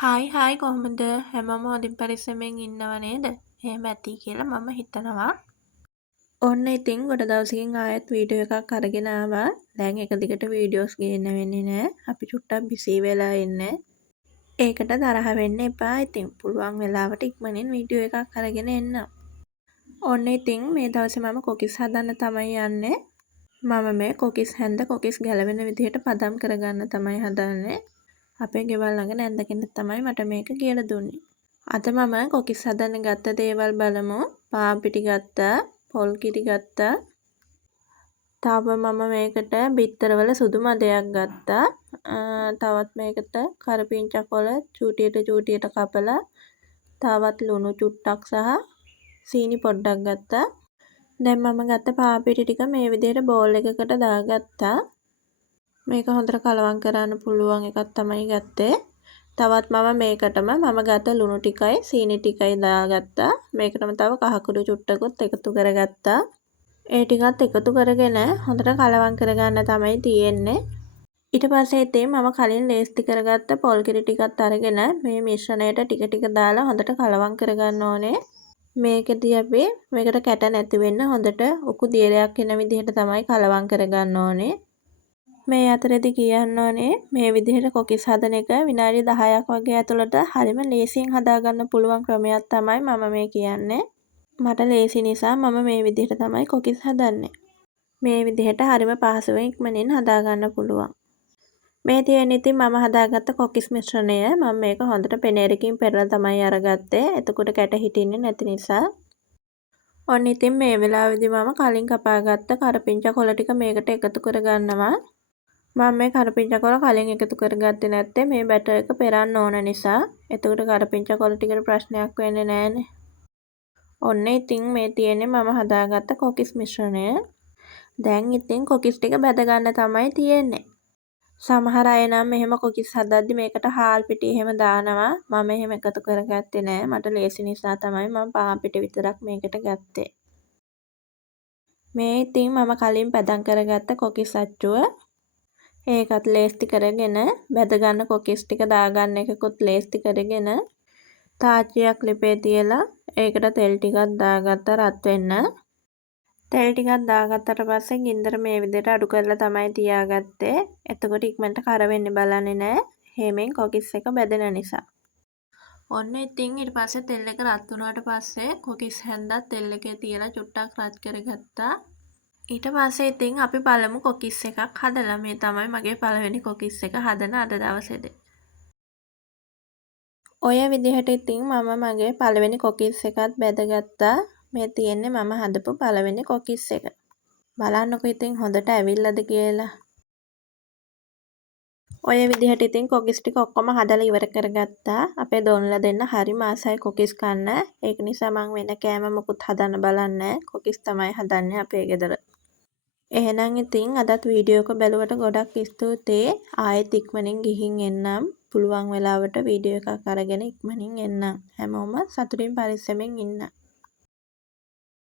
Hi hi කොහොමද? හැමෝම හොඳින් පරිස්සමෙන් ඉන්නව නේද? එහෙම ඇති කියලා මම හිතනවා. ඔන්න ඉතින් ගොඩ දවසකින් ආයෙත් වීඩියෝ එකක් අරගෙන ආවා. දැන් එක දිගට වීඩියෝස් ගේන්න වෙන්නේ නැහැ. අපි චුට්ටක් බිසී වෙලා ඉන්නේ. ඒකට තරහ වෙන්න එපා. ඉතින් පුළුවන් වෙලාවට ඉක්මනින් වීඩියෝ එකක් අරගෙන එන්න. ඔන්න ඉතින් මේ දවසේ මම කොකිස් හදන්න තමයි යන්නේ. මම මේ කොකිස් හැන්ද කොකිස් ගැලවෙන විදිහට පදම් කරගන්න තමයි හදන්නේ. අපේ ගෙවල් ළඟ නැන්ද කෙනෙක් තමයි මට මේක කියලා දුන්නේ. අද මම කොකිස් හදන්න ගත්ත දේවල් බලමු. පාන් පිටි ගත්තා, පොල් කිරි ගත්තා. තව මම මේකට බිත්තරවල සුදු මදයක් ගත්තා. තවත් මේකට කරපිංචා කොළ චූටියට කපලා, තවත් ලුණු චුට්ටක් සහ සීනි පොඩ්ඩක් ගත්තා. දැන් මම ගත්ත පාන් පිටි ටික මේ විදිහට බෝල් එකකට දාගත්තා. මේක හොඳට කලවම් කරන්න පුළුවන් එකක් තමයි ගත්තේ. තවත් මම මේකටම මම ගත්ත ලුණු ටිකයි සීනි ටිකයි දාගත්තා. මේකටම තව කහ කුඩු චුට්ටකුත් එකතු කරගත්තා. ඒ ටිකත් එකතු කරගෙන හොඳට කලවම් කරගන්න තමයි තියෙන්නේ. ඊට පස්සේ ඉතින් මම කලින් ලේස්ති කරගත්ත පොල් කිරි ටිකත් අරගෙන මේ මිශ්‍රණයට ටික ටික දාලා හොඳට කලවම් කරගන්න ඕනේ. මේකෙදී අපි මේකට කැට නැති වෙන්න හොඳට උකු දියරයක් එන විදිහට තමයි කලවම් කරගන්න ඕනේ. මේ අතරේදී කියන්න ඕනේ මේ විදිහට කොකිස් හදන එක විනාඩි 10ක් වගේ ඇතුළත හරිම ලේසියෙන් හදාගන්න පුළුවන් ක්‍රමයක් තමයි මම මේ කියන්නේ. මට ලේසි නිසා මම මේ විදිහට තමයි කොකිස් හදන්නේ. මේ විදිහට හරිම පහසුවෙන් ඉක්මනින් හදාගන්න පුළුවන්. මේ තියෙන ඉතින් මම හදාගත්ත කොකිස් මිශ්‍රණය. මම මේක හොඳට පෙනේරකින් පෙරලා තමයි අරගත්තේ. එතකොට කැට හිටින්නේ නැති නිසා. ඔන්න ඉතින් මේ වෙලාවේදී මම කලින් කපාගත්ත කරපිංචා කොළ ටික මේකට එකතු කරගන්නවා. මම මේ කරපිංචා කොළ කලින් එකතු කරගත්තේ නැත්තේ මේ බැටර් එක පෙරන්න ඕන නිසා. එතකොට කරපිංචා කොළ ටිකට ප්‍රශ්නයක් වෙන්නේ නැහනේ. ඔන්න ඉතින් මේ තියෙන්නේ මම හදාගත්ත කොකිස් මිශ්‍රණය. දැන් ඉතින් කොකිස් ටික බැද ගන්න තමයි තියෙන්නේ. සමහර අය නම් මෙහෙම කොකිස් හදද්දි මේකට හාල් පිටි එහෙම දානවා. මම එහෙම එකතු කරගත්තේ නෑ. මට ලේසි නිසා තමයි මම පාන් පිටි විතරක් මේකට ගත්තේ. මේ ඉතින් මම කලින් පදම් කරගත්ත කොකිස් අච්චුව. ඒකත් ලේස්ති කරගෙන බැද ගන්න කොකිස් ටික දාගන්න එකකුත් ලේස්ති කරගෙන තාච්චියක් ලිපේ තියලා ඒකට තෙල් ටිකක් දාගත්තා රත් වෙන්න. තෙල් ටිකක් දාගත්තට පස්සේ ගින්දර මේ විදිහට අඩු කරලා තමයි තියාගත්තේ. එතකොට ඉක්මනට කර වෙන්නේ බලන්නේ නැහැ. හේමෙන් කොකිස් එක බැදෙන නිසා. ඔන්න ඉතින් ඊට පස්සේ තෙල් එක රත් වුණාට පස්සේ කොකිස් හැන්දත් තෙල් එකේ තියලා චුට්ටක් රත් කරගත්තා. ඊට පස්සේ ඉතින් අපි බලමු කොකිස් එකක් හදලා. මේ තමයි මගේ පළවෙනි කොකිස් එක හදන අද දවසේදී. ඔය විදිහට ඉතින් මම මගේ පළවෙනි කොකිස් එකත් බැදගත්තා. මේ තියෙන්නේ මම හදපු පළවෙනි කොකිස් එක. බලන්නකො ඉතින් හොඳට ඇවිල්ලාද කියලා. ඔය විදිහට ඉතින් කොකිස් ටික ඔක්කොම හදලා ඉවර කරගත්තා. අපේ දොන්ලා දෙන්න හරිම ආසයි කොකිස් කන්න. ඒක නිසා මම වෙන කෑම මොකුත් හදන්න බලන්නේ. කොකිස් තමයි හදන්නේ අපේ ගෙදර. එහෙනම් ඉතින් අදත් වීඩියෝ එක බැලුවට ගොඩක් ස්තුතියි. ආයෙත් ඉක්මනින් ගිහින් එන්නම්. පුළුවන් වෙලාවට වීඩියෝ එකක් අරගෙන ඉක්මනින් එන්නම්. හැමෝම සතුටින් පරිස්සමෙන් ඉන්න.